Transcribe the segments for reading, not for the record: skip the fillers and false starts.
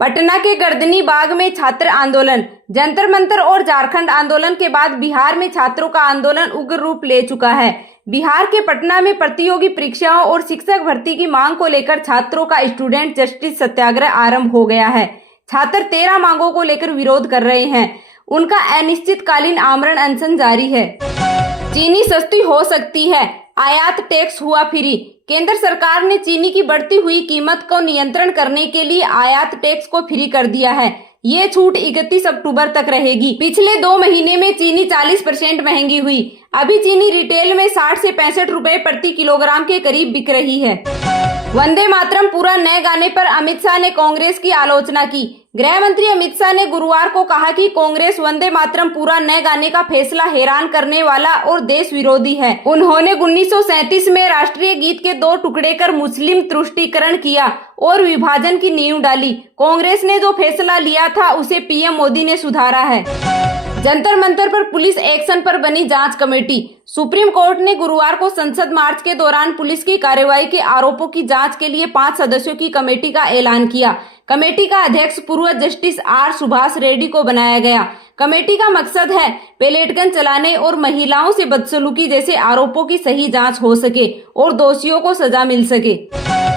पटना के गर्दनी बाग में छात्र आंदोलन। जंतर मंतर और झारखंड आंदोलन के बाद बिहार में छात्रों का आंदोलन उग्र रूप ले चुका है। बिहार के पटना में प्रतियोगी परीक्षाओं और शिक्षक भर्ती की मांग को लेकर छात्रों का स्टूडेंट जस्टिस सत्याग्रह आरंभ हो गया है। छात्र 13 मांगों को लेकर विरोध कर रहे हैं। उनका अनिश्चितकालीन आमरण अनशन जारी है। चीनी सस्ती हो सकती है, आयात टैक्स हुआ फ्री। केंद्र सरकार ने चीनी की बढ़ती हुई कीमत को नियंत्रण करने के लिए आयात टैक्स को फ्री कर दिया है। ये छूट 31 अक्टूबर तक रहेगी। पिछले 2 महीने में चीनी 40% महंगी हुई। अभी चीनी रिटेल में 60 से 65 रुपए प्रति किलोग्राम के करीब बिक रही है। वंदे मातरम पूरा न गाने पर अमित शाह ने कांग्रेस की आलोचना की। गृह मंत्री अमित शाह ने गुरुवार को कहा कि कांग्रेस वंदे मातरम पूरा न गाने का फैसला हैरान करने वाला और देश विरोधी है। उन्होंने 1937 में राष्ट्रीय गीत के 2 टुकड़े कर मुस्लिम तुष्टीकरण किया और विभाजन की नींव डाली। कांग्रेस ने जो फैसला लिया था उसे पीएम मोदी ने सुधारा है। जंतर मंतर पर पुलिस एक्शन पर बनी जांच कमेटी। सुप्रीम कोर्ट ने गुरुवार को संसद मार्च के दौरान पुलिस की कार्रवाई के आरोपों की जांच के लिए 5 सदस्यों की कमेटी का ऐलान किया। कमेटी का अध्यक्ष पूर्व जस्टिस आर सुभाष रेड्डी को बनाया गया। कमेटी का मकसद है पेलेट गन चलाने और महिलाओं से बदसलूकी जैसे आरोपों की सही जांच हो सके और दोषियों को सजा मिल सके।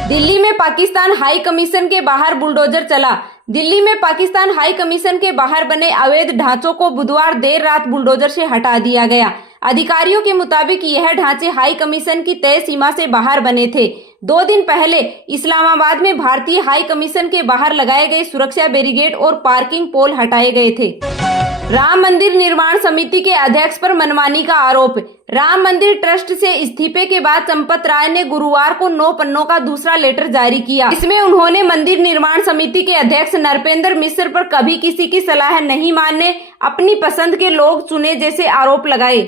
दिल्ली में पाकिस्तान हाई कमीशन के बाहर बुलडोजर चला। दिल्ली में पाकिस्तान हाई कमीशन के बाहर बने अवैध ढांचों को बुधवार देर रात बुलडोजर से हटा दिया गया। अधिकारियों के मुताबिक यह ढांचे हाई कमीशन की तय सीमा से बाहर बने थे। 2 दिन पहले इस्लामाबाद में भारतीय हाई कमीशन के बाहर लगाए गए सुरक्षा बैरिकेड और पार्किंग पोल हटाए गए थे। राम मंदिर निर्माण समिति के अध्यक्ष पर मनमानी का आरोप। राम मंदिर ट्रस्ट से इस्तीफे के बाद चंपत राय ने गुरुवार को 9 पन्नों का दूसरा लेटर जारी किया। इसमें उन्होंने मंदिर निर्माण समिति के अध्यक्ष नरपेंद्र मिश्र पर कभी किसी की सलाह नहीं मानने, अपनी पसंद के लोग चुने जैसे आरोप लगाए।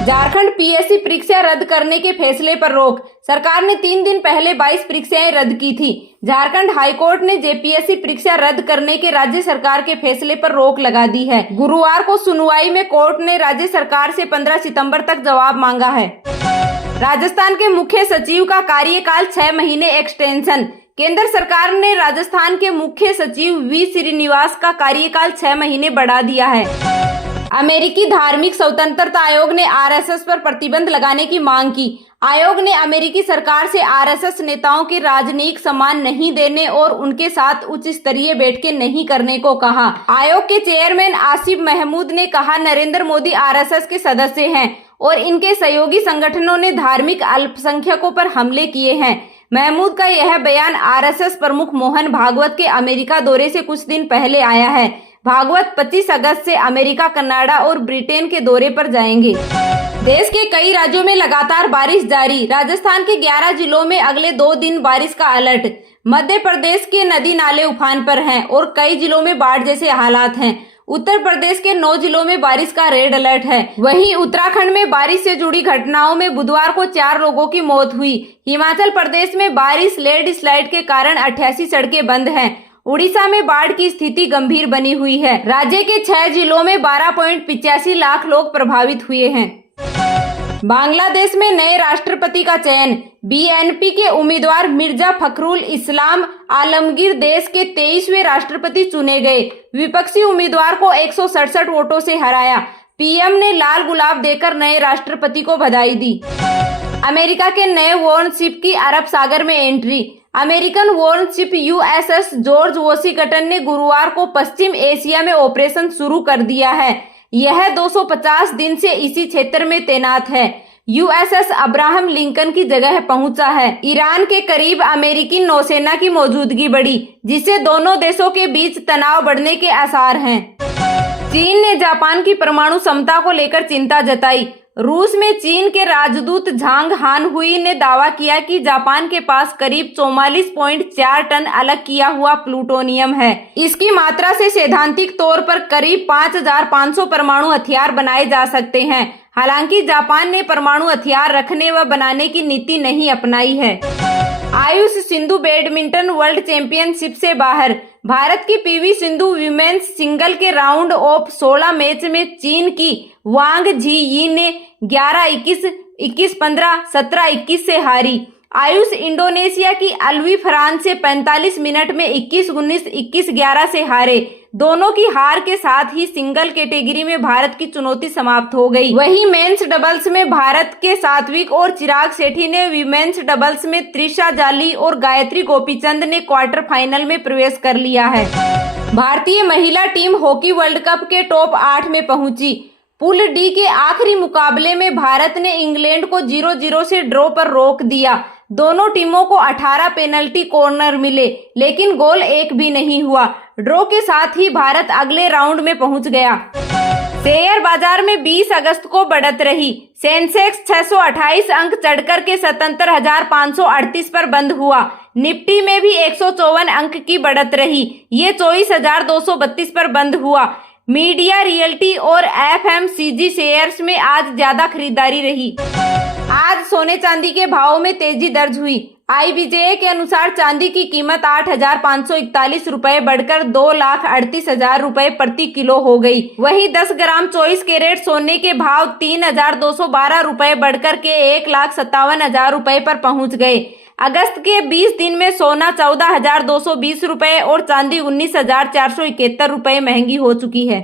झारखंड पीएससी परीक्षा रद्द करने के फैसले पर रोक। सरकार ने 3 दिन पहले 22 परीक्षाएं रद्द की थी। झारखंड हाईकोर्ट ने जेपीएससी परीक्षा रद्द करने के राज्य सरकार के फैसले पर रोक लगा दी है। गुरुवार को सुनवाई में कोर्ट ने राज्य सरकार से 15 सितंबर तक जवाब मांगा है। राजस्थान के मुख्य सचिव का कार्यकाल 6 महीने एक्सटेंशन। केंद्र सरकार ने राजस्थान के मुख्य सचिव वी श्रीनिवास का कार्यकाल 6 महीने बढ़ा दिया है। अमेरिकी धार्मिक स्वतंत्रता आयोग ने आरएसएस पर प्रतिबंध लगाने की मांग की। आयोग ने अमेरिकी सरकार से आरएसएस नेताओं के राजनयिक सम्मान नहीं देने और उनके साथ उच्च स्तरीय बैठकें नहीं करने को कहा। आयोग के चेयरमैन आसिफ महमूद ने कहा, नरेंद्र मोदी आरएसएस के सदस्य हैं और इनके सहयोगी संगठनों ने धार्मिक अल्पसंख्यकों पर हमले किए हैं। महमूद का यह बयान आरएसएस प्रमुख मोहन भागवत के अमेरिका दौरे से कुछ दिन पहले आया है। भागवत 25 अगस्त से अमेरिका, कनाडा और ब्रिटेन के दौरे पर जाएंगे। देश के कई राज्यों में लगातार बारिश जारी। राजस्थान के 11 जिलों में अगले 2 दिन बारिश का अलर्ट। मध्य प्रदेश के नदी नाले उफान पर हैं और कई जिलों में बाढ़ जैसे हालात हैं। उत्तर प्रदेश के 9 जिलों में बारिश का रेड अलर्ट है। वहीं उत्तराखंड में बारिश से जुड़ी घटनाओं में बुधवार को 4 लोगों की मौत हुई। हिमाचल प्रदेश में बारिश लैंड स्लाइड के कारण 88 सड़कें बंद हैं। उड़ीसा में बाढ़ की स्थिति गंभीर बनी हुई है। राज्य के 6 जिलों में 12.85 लाख लोग प्रभावित हुए हैं। बांग्लादेश में नए राष्ट्रपति का चयन। बीएनपी के उम्मीदवार मिर्जा फखरुल इस्लाम आलमगीर देश के 23वें राष्ट्रपति चुने गए। विपक्षी उम्मीदवार को 167 वोटों से हराया। पीएम ने लाल गुलाब देकर नए राष्ट्रपति को बधाई दी। अमेरिका के नए वॉरशिप की अरब सागर में entry. American worship USS George Washington ने गुरुवार को पश्चिम एशिया में ऑपरेशन शुरू कर दिया है। यह 250 दिन से इसी क्षेत्र में तैनात है। यूएसएस अब्राहम लिंकन की जगह पहुंचा है। ईरान के करीब अमेरिकी नौसेना की मौजूदगी बढ़ी, जिससे दोनों देशों के बीच तनाव बढ़ने के आसार हैं। चीन ने जापान की परमाणु क्षमता को लेकर चिंता जताई। रूस में चीन के राजदूत झांग हानहुई ने दावा किया कि जापान के पास करीब 44.4 टन अलग किया हुआ प्लूटोनियम है। इसकी मात्रा से सैद्धांतिक तौर पर करीब 5500 परमाणु हथियार बनाए जा सकते हैं। हालांकि जापान ने परमाणु हथियार रखने व बनाने की नीति नहीं अपनाई है। Ayush Sindhu badminton world championship से बाहर। भारत की पीवी सिंधु वीमेन्स सिंगल के राउंड ऑफ 16 मैच में चीन की वांग झी यी ने 11-21, 21-15, 17-21 से हारी। आयुष इंडोनेशिया की अलवी फ्रांस से 45 मिनट में 21-19, 21-11 से हारे। दोनों की हार के साथ ही सिंगल कैटेगरी में भारत की चुनौती समाप्त हो गई। वहीं मेंस डबल्स में भारत के सात्विक और चिराग शेट्टी ने, विमेंस डबल्स में त्रिशा जाली और गायत्री गोपीचंद ने क्वार्टर फाइनल में प्रवेश कर लिया है। भारतीय महिला टीम हॉकी वर्ल्ड कप के टॉप 8 में पहुंची। पूल डी के आखिरी मुकाबले में भारत ने इंग्लैंड को 0-0 से ड्रॉ पर रोक दिया। दोनों टीमों को 18 पेनल्टी कॉर्नर मिले, लेकिन गोल एक भी नहीं हुआ। ड्रॉ के साथ ही भारत अगले राउंड में पहुंच गया। शेयर बाजार में 20 अगस्त को बढ़त रही। सेंसेक्स 628 अंक चढ़कर के 77,538 पर बंद हुआ। निफ्टी में भी 154 अंक की बढ़त रही। ये 24,232 पर बंद हुआ। मीडिया, रियल्टी और एफएमसीजी शेयर्स में आज ज्यादा खरीदारी रही। आज सोने चांदी के भाव में तेजी दर्ज हुई। IBJ के अनुसार चांदी की कीमत 8,541 रुपए बढ़कर 2,38,000 रुपए प्रति किलो हो गई। वहीं 10 ग्राम 24 कैरेट सोने के भाव 3,212 रुपए बढ़कर के 1,57,000 रुपए पर पहुंच गए। अगस्त के 20 दिन में सोना 14,220 रुपए और चांदी 19,471 रुपए महंगी हो चुकी है।